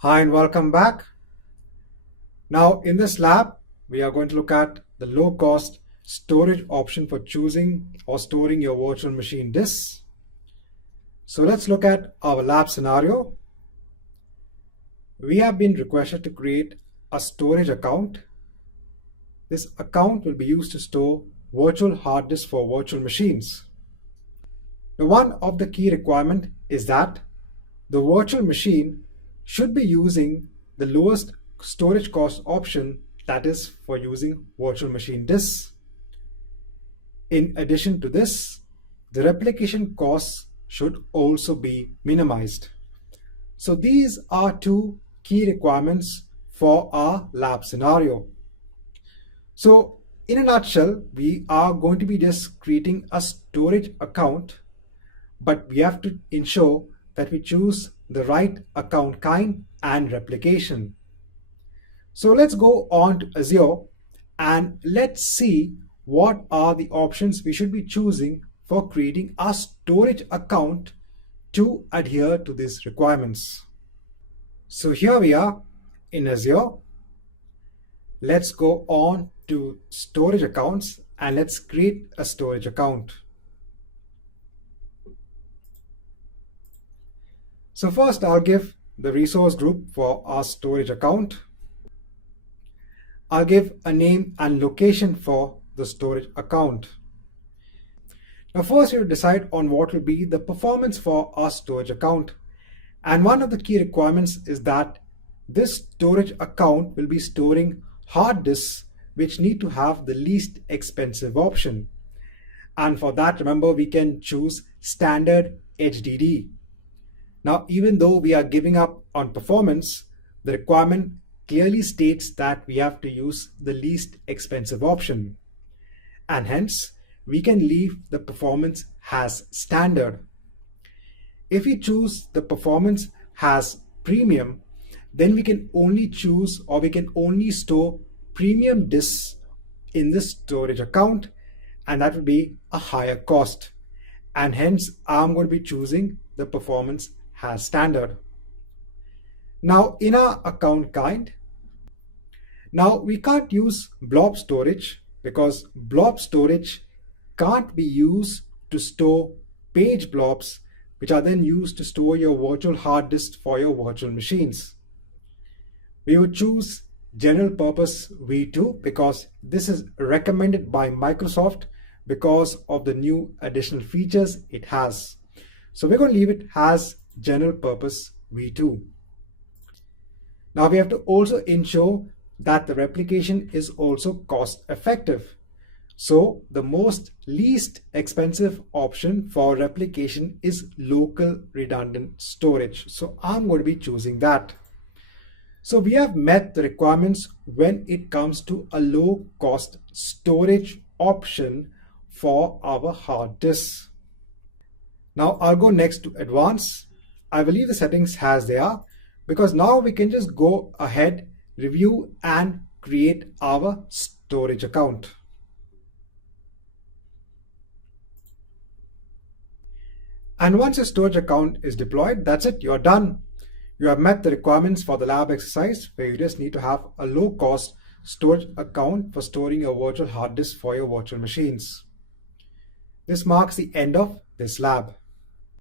Hi and welcome back. Now in this lab, we are going to look at the low cost storage option for choosing or storing your virtual machine disks. So let's look at our lab scenario. We have been requested to create a storage account. This account will be used to store virtual hard disks for virtual machines. Now, one of the key requirements is that the virtual machine should be using the lowest storage cost option, that is for using virtual machine disks. In addition to this, the replication costs should also be minimized. So these are two key requirements for our lab scenario. So in a nutshell, we are going to be just creating a storage account, but we have to ensure that we choose the right account kind and replication. So let's go on to Azure and let's see what are the options we should be choosing for creating a storage account to adhere to these requirements. So here we are in Azure. Let's go on to storage accounts and let's create a storage account. So first I'll give the resource group for our storage account. I'll give a name and location for the storage account. Now first we'll decide on what will be the performance for our storage account. And one of the key requirements is that this storage account will be storing hard disks which need to have the least expensive option. And for that, remember, we can choose standard HDD. Now, even though we are giving up on performance, the requirement clearly states that we have to use the least expensive option. And hence, we can leave the performance as standard. If we choose the performance as premium, then we can only choose or we can only store premium disks in this storage account, and that will be a higher cost. And hence, I'm going to be choosing the performance as standard. Now in our account kind, now we can't use blob storage because blob storage can't be used to store page blobs which are then used to store your virtual hard disk for your virtual machines. We would choose general purpose v2 because this is recommended by Microsoft because of the new additional features it has. So we're going to leave it as general purpose v2. Now we have to also ensure that the replication is also cost effective. So the most least expensive option for replication is local redundant storage. So I'm going to be choosing that. So we have met the requirements when it comes to a low cost storage option for our hard disks. Now I'll go next to advanced. I will leave the settings as they are because now we can just go ahead, review and create our storage account. And once your storage account is deployed, that's it, you're done. You have met the requirements for the lab exercise where you just need to have a low cost storage account for storing your virtual hard disk for your virtual machines. This marks the end of this lab.